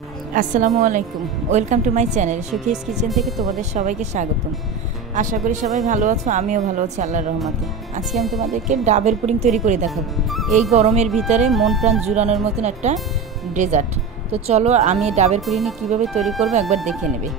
আসসালামু আলাইকুম, welcome to my channel Sukhi's kitchen থেকে তোমাদের সবাইকে স্বাগতম। আশা করি সবাই ভালো আছো, আমিও ভালো আছি আল্লাহর রহমতে। আজকে আমি তোমাদেরকে ডাবের পুডিং তৈরি করে দেখাবো, এই গরমের ভিতরে মন প্রাণ জুড়ানোর মতন একটা ডেজার্ট। তো চলো আমি ডাবের পুডিং কীভাবে তৈরি করবো একবার দেখে নেবে।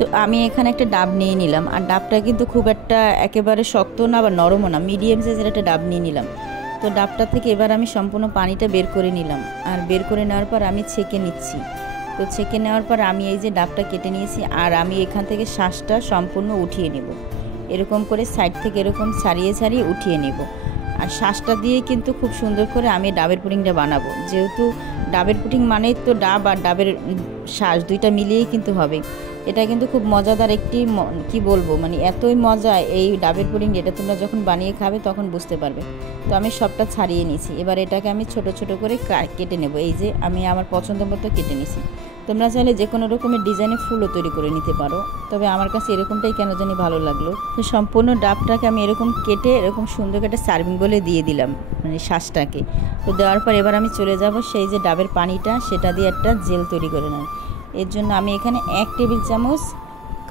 তো আমি এখানে একটা ডাব নিয়ে নিলাম, আর ডাবটা কিন্তু খুব একটা একেবারে শক্ত না বা নরমও না, মিডিয়াম সাইজের একটা ডাব নিয়ে নিলাম। তো ডাবটা থেকে এবার আমি সম্পূর্ণ পানিটা বের করে নিলাম, আর বের করে নেওয়ার পর আমি ছেঁকে নিচ্ছি। তো ছেঁকে নেওয়ার পর আমি এই যে ডাবটা কেটে নিয়েছি, আর আমি এখান থেকে শাঁসটা সম্পূর্ণ উঠিয়ে নেব। এরকম করে সাইড থেকে এরকম ছাড়িয়ে ছাড়িয়ে উঠিয়ে নেব। আর শাঁসটা দিয়ে কিন্তু খুব সুন্দর করে আমি ডাবের পুডিংটা বানাবো, যেহেতু ডাবের পুডিং মানেই তো ডাব আর ডাবের শাঁস দুইটা মিলিয়েই কিন্তু হবে। এটা কিন্তু খুব মজাদার একটি কি বলবো, মানে এতই মজা এই ডাবের পুডিং, এটা তোমরা যখন বানিয়ে খাবে তখন বুঝতে পারবে। তো আমি সবটা ছাড়িয়ে নিয়েছি, এবার এটাকে আমি ছোট ছোট করে কেটে নেব। এই যে আমি আমার পছন্দ মতো কেটে নিয়েছি। তোমরা চাইলে যে কোনো রকমের ডিজাইনে ফুলও তৈরি করে নিতে পারো, তবে আমার কাছে এরকমটাই কেন জানি ভালো লাগলো। তো সম্পূর্ণ ডাবটাকে আমি এরকম কেটে এরকম সুন্দর একটা সার্ভিং বলে দিয়ে দিলাম, মানে শাঁসটাকে। তো দেওয়ার পর এবার আমি চলে যাব সেই যে ডাবের পানিটা, সেটা দিয়ে একটা জেল তৈরি করে নেব। এর জন্য আমি এখানে 1 টেবিল চামচ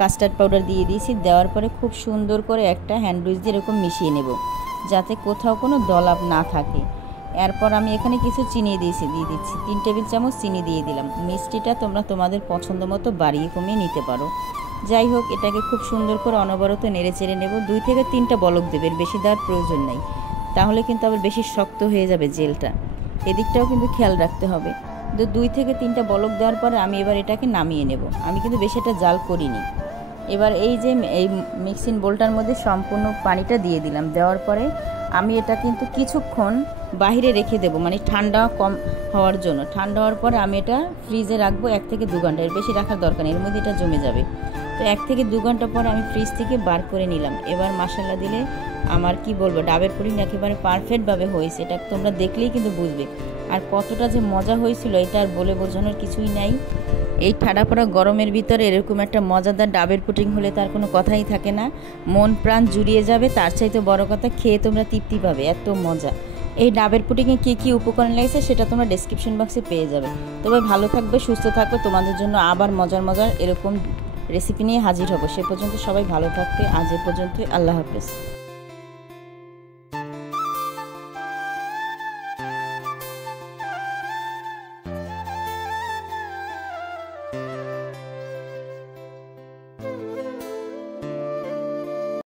কাস্টার্ড পাউডার দিয়ে দিয়েছি। দেওয়ার পরে খুব সুন্দর করে একটা হ্যান্ড উইচ দিয়ে এরকম মিশিয়ে নেব, যাতে কোথাও কোনো দলাপ না থাকে। এরপর আমি এখানে কিছু চিনি দিয়ে দিচ্ছি, 3 টেবিল চামচ চিনি দিয়ে দিলাম। মিষ্টিটা তোমরা তোমাদের পছন্দ মতো বাড়িয়ে কমিয়ে নিতে পারো। যাই হোক, এটাকে খুব সুন্দর করে অনবরত নেড়ে চেড়ে নেব। 2 থেকে 3টা বলক দেবে, বেশি দেওয়ার প্রয়োজন নেই, তাহলে কিন্তু আবার বেশি শক্ত হয়ে যাবে জেলটা। এদিকটাও কিন্তু খেয়াল রাখতে হবে। তো 2 থেকে 3টা বলক দেওয়ার পরে আমি এবার এটাকে নামিয়ে নেব। আমি কিন্তু বেশি একটা জাল করিনি। এবার এই যে এই মিক্সিং বোলটার মধ্যে সম্পূর্ণ পানিটা দিয়ে দিলাম। দেওয়ার পরে আমি এটা কিন্তু কিছুক্ষণ বাইরে রেখে দেবো, মানে ঠান্ডা কম হওয়ার জন্য। ঠান্ডা হওয়ার পরে আমি এটা ফ্রিজে রাখবো 1 থেকে 2 ঘন্টা, এর বেশি রাখার দরকার নেই, এর মধ্যে এটা জমে যাবে। তো 1 থেকে 2 ঘন্টা পরে আমি ফ্রিজ থেকে বার করে নিলাম। এবার মশলা দিলে আমার কি বলবো, ডাবের পুডিং একেবারে পারফেক্টভাবে হয়েছে। এটা তোমরা দেখলেই কিন্তু বুঝবে। আর কতটা যে মজা হয়েছিল এটা আর বলে বোঝানোর কিছুই নাই। এই ঠাডা পড়া গরমের ভিতরে এরকম একটা মজাদার ডাবের পুডিং হলে তার কোনো কথাই থাকে না, মন প্রাণ জুড়িয়ে যাবে। তার চাইতে বড় কথা, খেয়ে তোমরা তৃপ্তি পাবে, এত মজা। এই ডাবের পুডিংয়ে কী কী উপকরণ লেগেছে সেটা তোমরা ডেসক্রিপশন বক্সে পেয়ে যাবে। তবে ভালো থাকবে, সুস্থ থাকবে, তোমাদের জন্য আবার মজার মজার এরকম রেসিপি নিয়ে হাজির হবো। সে পর্যন্ত সবাই ভালো থাকবে। আজ এ পর্যন্তই, আল্লাহ হাফেজ।